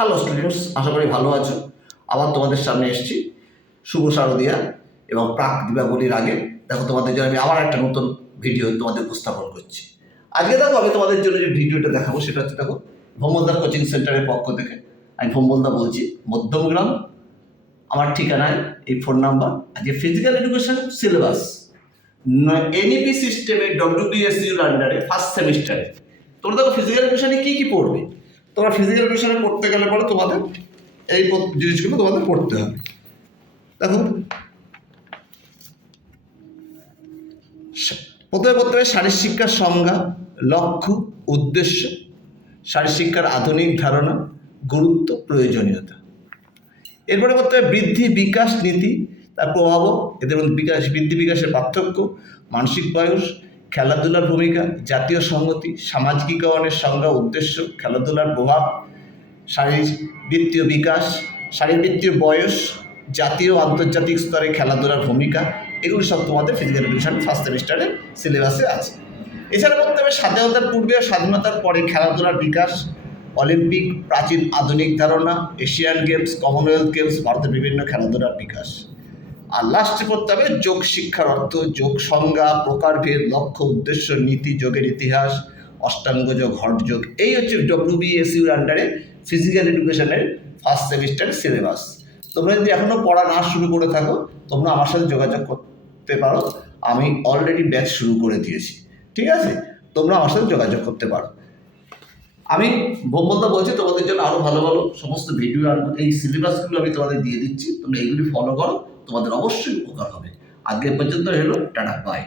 Hello students, আশা করি ভালো আছো। আবার তোমাদের সামনে এসেছি শুভ শারদিয়া এবং প্রাক দীপাবলির আগে। দেখো, তোমাদের জন্য আমি আবার একটা নতুন ভিডিও তোমাদের উপস্থাপন করছি। আজকে দেখো, আমি তোমাদের জন্য যে ভিডিওটা দেখাবো সেটা হচ্ছে, দেখো, ভোমলদা কোচিং সেন্টারের পক্ষ থেকে আমি ভোমলদা বলছি, মধ্যমগ্রাম। আমার ঠিকানায় এই ফোন নাম্বার। আজকে ফিজিক্যাল এডুকেশন সিলেবাস এনইপি সিস্টেমে ডব্লিউবিএসইউর আন্ডারে ফার্স্ট সেমিস্টারে তোমরা দেখো ফিজিক্যাল এডুকেশনে কী কী পড়বে। তোমরা ফিজিক্যাল এডুকেশনে পড়তে গেলে পরে তোমাদের এই জিনিসগুলো তোমাদের পড়তে হবে। দেখো, প্রথমে পড়তে হবে শারীর শিক্ষার সংজ্ঞা, লক্ষ্য, উদ্দেশ্য, শারীর শিক্ষার আধুনিক ধারণা, গুরুত্ব, প্রয়োজনীয়তা। এরপরে পড়তে হবে বৃদ্ধি বিকাশ নীতি, তার প্রভাব, এদের মধ্যে বৃদ্ধি বিকাশের পার্থক্য, মানসিক বয়স, খেলাধুলার ভূমিকা, জাতীয় সংহতি, সামাজিকীকরণের সংজ্ঞা, উদ্দেশ্য, খেলাধুলার প্রভাব, শারীরবৃত্তীয় বিকাশ, শারীরবৃত্তীয় বয়স, জাতীয় আন্তর্জাতিক স্তরে খেলাধুলার ভূমিকা। এগুলো সব তোমাদের ফিজিক্যাল এডুকেশন ফার্স্ট সেমিস্টারের সিলেবাসে আছে। এছাড়া পড়তে হবে স্বাধীনতার পূর্বে ও স্বাধীনতার পরে খেলাধুলার বিকাশ, অলিম্পিক, প্রাচীন আধুনিক ধারণা, এশিয়ান গেমস, কমনওয়েলথ গেমস, ভারতের বিভিন্ন খেলাধুলার বিকাশ। আর লাস্টে পড়তে হবে যোগ শিক্ষার অর্থ, যোগ সংজ্ঞা, প্রকারভেদ, লক্ষ্য, উদ্দেশ্য, নীতি, যোগের ইতিহাস, অষ্টাঙ্গ যোগ, হঠ যোগ। এই হচ্ছে ডব্লিউবিএসইউর আন্ডারে ফিজিক্যাল এডুকেশনের ফার্স্ট সেমিস্টার সিলেবাস। তোমরা যদি এখনও পড়া না শুরু করে থাকো, তোমরা আমার সাথে যোগাযোগ করতে পারো। আমি অলরেডি ব্যাচ শুরু করে দিয়েছি, ঠিক আছে? তোমরা আমার সাথে যোগাযোগ করতে পারো। আমি ভোমলদা বলছি, তোমাদের জন্য আরও ভালো ভালো সমস্ত ভিডিও আনবো। এই সিলেবাসগুলো আমি তোমাদের দিয়ে দিচ্ছি, তোমরা এইগুলি ফলো করো, তোমাদের অবশ্যই উপকার হবে। আজকে পর্যন্ত হলো, টাটা, বাই।